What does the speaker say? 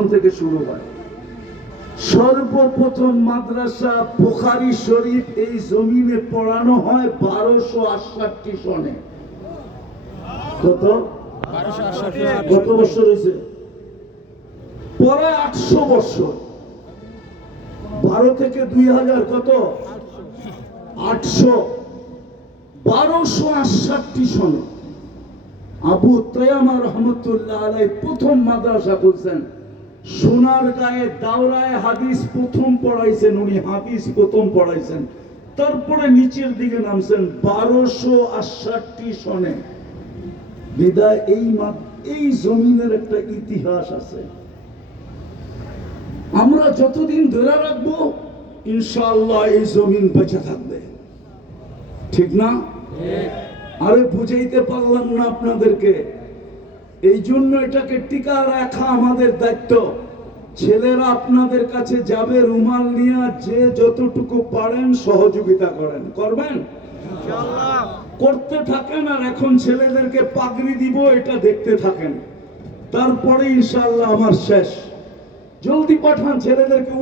তখন থেকে শুরু হয়। সর্বপ্রথম মাদ্রাসা বুখারী শরীফ এই জমিনে পড়ানো হয় 1268 সনে। কত কত বছর হয়েছে? পরে 800 বছর। 12 থেকে 2000 কত? 800। 1268 সনে আবু তায়ামা রহমতুল্লাহ আলাইহি প্রথম মাদ্রাসা খুলছেন। সোনার গায়ে দাওরায়ে হাদিস প্রথম পড়াইছেন উনি, হাদিস প্রথম পড়াইছেন। তারপরে নিচের দিকে নামছেন 1268 সনে। বিদায় এই জমিনের একটা ইতিহাস আছে। আমরা যতদিন ধরে রাখবো ইনশাআল্লাহ এই জমিন বেঁচে থাকবে, ঠিক না? আরে বুঝাইতে পারলাম না আপনাদেরকে। এই জন্য এটাকে টিকা রাখা আমাদের দায়িত্ব। ছেলেরা আপনাদের কাছে যাবে রুমাল নিয়ে, যে যতটুকু পারেন সহযোগিতা করেন, করবেন করতে থাকেন। আর এখন ছেলেদেরকে পাগড়ি দিব, এটা দেখতে থাকেন। তারপরে ইনশাআল্লাহ আমার শেষ। জলদি পাঠান ছেলেদেরকে।